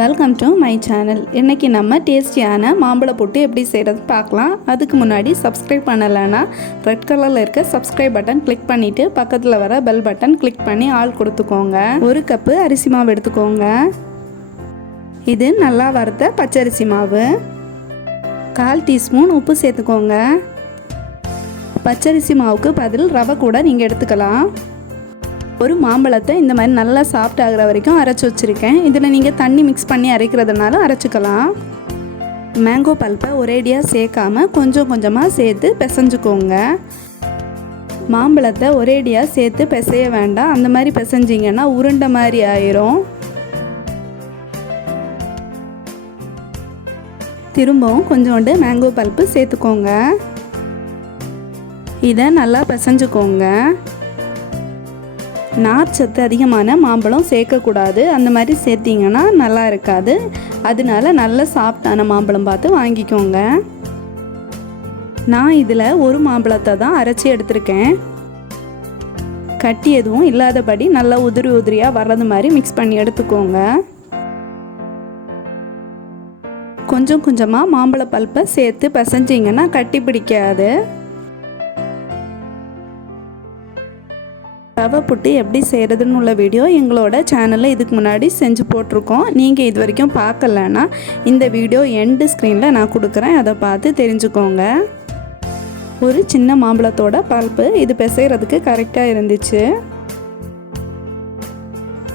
Welcome to my channel. இன்றைக்கி நம்ம டேஸ்டியான மாம்பழ புட்டு எப்படி செய்கிறது பார்க்கலாம். அதுக்கு முன்னாடி சப்ஸ்கிரைப் பண்ணலைன்னா ரெட் கலரில் இருக்க சப்ஸ்கிரைப் பட்டன் கிளிக் பண்ணிவிட்டு பக்கத்தில் வர பெல் பட்டன் கிளிக் பண்ணி ஆல் கொடுத்துக்கோங்க. 1 கப்பு அரிசி மாவு எடுத்துக்கோங்க. இது நல்லா வறுத்த பச்சரிசி மாவு. 1/4 டீஸ்பூன் உப்பு சேர்த்துக்கோங்க. பச்சரிசி மாவுக்கு பதில் ரவை கூட நீங்கள் எடுத்துக்கலாம். ஒரு மாம்பழத்தை இந்த மாதிரி நல்லா சாஃப்ட் ஆகிற வரைக்கும் அரைச்சி வச்சுருக்கேன். இதில் நீங்கள் தண்ணி மிக்ஸ் பண்ணி அரைக்கிறதுனாலும் அரைச்சிக்கலாம். மேங்கோ பல்ப்பை ஒரேடியாக சேர்க்காமல் கொஞ்சம் கொஞ்சமாக சேர்த்து பிசைஞ்சுக்கோங்க. மாம்பழத்தை ஒரேடியாக சேர்த்து பிசைய வேண்டாம். அந்த மாதிரி பிசைஞ்சிங்கன்னா உருண்டை மாதிரி ஆயிரும். திரும்பவும் கொஞ்சோண்டு மேங்கோ பல்ப்பு சேர்த்துக்கோங்க. இதை நல்லா பிசைஞ்சுக்கோங்க. நார்ச்சத்து அதிகமான மாம்பழம் சேர்க்கக்கூடாது. அந்த மாதிரி சேர்த்திங்கன்னா நல்லா இருக்காது. அதனால நல்ல சாஃப்டான மாம்பழம் பார்த்து வாங்கிக்கோங்க. நான் இதில் ஒரு மாம்பழத்தை தான் அரைச்சி எடுத்திருக்கேன். கட்டி எதுவும் இல்லாதபடி நல்லா உதிரி உதிரியாக வர்றது மாதிரி மிக்ஸ் பண்ணி எடுத்துக்கோங்க. கொஞ்சம் கொஞ்சமாக மாம்பழ பல்ப்பை சேர்த்து பிசைஞ்சிங்கன்னா கட்டி பிடிக்காது. ரவை புட்டு எப்படி செய்கிறதுன்னு உள்ள வீடியோ எங்களோட சேனலில் இதுக்கு முன்னாடி செஞ்சு போட்டிருக்கோம். நீங்கள் இது வரைக்கும் பார்க்கலன்னா இந்த வீடியோ எண்டு ஸ்க்ரீனில் நான் கொடுக்குறேன். அதை பார்த்து தெரிஞ்சுக்கோங்க. ஒரு சின்ன மாம்பழத்தோட பல்ப்பு இது பிசைகிறதுக்கு கரெக்டாக இருந்துச்சு.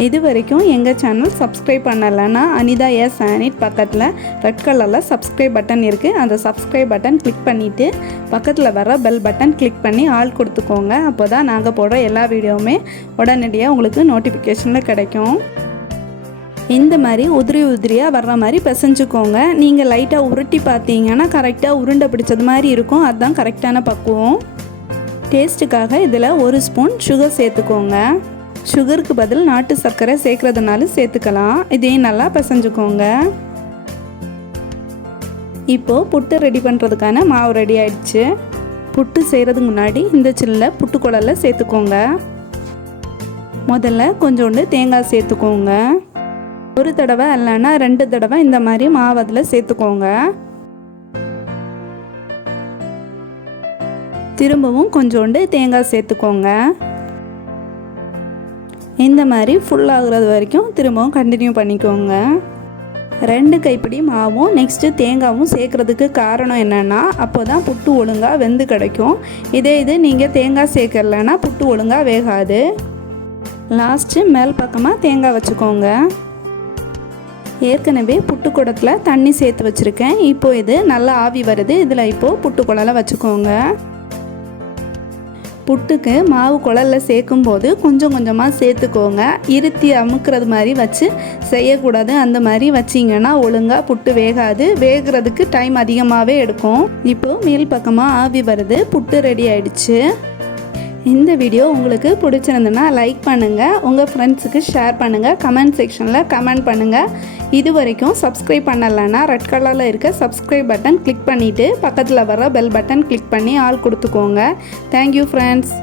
இது வரைக்கும் எங்கள் சேனல் சப்ஸ்கிரைப் பண்ணலைன்னா அனிதா எஸ் சானிட் பக்கத்தில் ரெட் கலரில் சப்ஸ்கிரைப் பட்டன் இருக்குது. அந்த சப்ஸ்கிரைப் பட்டன் கிளிக் பண்ணிவிட்டு பக்கத்தில் வர பெல் பட்டன் கிளிக் பண்ணி ஆல் கொடுத்துக்கோங்க. அப்போ தான் நாங்கள் போடுற எல்லா வீடியோவுமே உடனடியாக உங்களுக்கு நோட்டிஃபிகேஷனில் கிடைக்கும். இந்த மாதிரி உதிரி உதிரியாக வர்ற மாதிரி பிசைஞ்சுக்கோங்க. நீங்கள் லைட்டாக உருட்டி பார்த்தீங்கன்னா கரெக்டாக உருண்டை பிடிச்சது மாதிரி இருக்கும். அதுதான் கரெக்டான பக்குவம். டேஸ்ட்டுக்காக இதில் 1 ஸ்பூன் சுகர் சேர்த்துக்கோங்க. சுகருக்கு பதில் நாட்டு சர்க்கரை சேர்க்கறதுனால சேர்த்துக்கலாம். இதையும் நல்லா பிசைஞ்சுக்கோங்க. இப்போது புட்டு ரெடி பண்ணுறதுக்கான மாவு ரெடி ஆயிடுச்சு. புட்டு செய்கிறதுக்கு முன்னாடி இந்த சில்ல புட்டு குழல்ல சேர்த்துக்கோங்க. முதல்ல கொஞ்சோண்டு தேங்காய் சேர்த்துக்கோங்க. ஒரு தடவை இல்லைன்னா 2 தடவை இந்த மாதிரி மாவு அதில் சேர்த்துக்கோங்க. திரும்பவும் கொஞ்சோண்டு தேங்காய் சேர்த்துக்கோங்க. இந்த மாதிரி ஃபுல் ஆகுறது வரைக்கும் திரும்பவும் கண்டினியூ பண்ணிக்கோங்க. 2 கைப்பிடி மாவும் நெக்ஸ்ட்டு தேங்காயும் சேர்க்குறதுக்கு காரணம் என்னென்னா அப்போ தான் புட்டு ஒழுங்காக வெந்து கிடைக்கும். இது நீங்கள் தேங்காய் சேர்க்கலைன்னா புட்டு ஒழுங்காக வேகாது. லாஸ்ட்டு மேல் பக்கமாக தேங்காய் வச்சுக்கோங்க. ஏற்கனவே புட்டு குடத்தில் தண்ணி சேர்த்து வச்சுருக்கேன். இப்போது இது நல்லா ஆவி வருது. இதில் இப்போது புட்டு குழலை வச்சுக்கோங்க. புட்டுக்கு மாவு குழலில் சேர்க்கும்போது கொஞ்சம் கொஞ்சமாக சேர்த்துக்கோங்க. இருத்தி அமுக்கிறது மாதிரி வச்சு செய்யக்கூடாது. அந்த மாதிரி வச்சிங்கன்னா ஒழுங்காக புட்டு வேகாது. வேகிறதுக்கு டைம் அதிகமாகவே எடுக்கும். இப்போது மேல் பக்கமாக ஆவி வருது. புட்டு ரெடி ஆயிடுச்சு. இந்த வீடியோ உங்களுக்கு பிடிச்சிருந்துன்னா லைக் பண்ணுங்கள். உங்கள் ஃப்ரெண்ட்ஸுக்கு ஷேர் பண்ணுங்கள். கமெண்ட் செக்ஷனில் கமெண்ட் பண்ணுங்கள். இது வரைக்கும் சப்ஸ்கிரைப் பண்ணலைன்னா ரெட் கலரில் இருக்க சப்ஸ்கிரைப் பட்டன் கிளிக் பண்ணிவிட்டு பக்கத்தில் வர பெல் பட்டன் கிளிக் பண்ணி ஆல் கொடுத்துக்கோங்க. Thank you friends.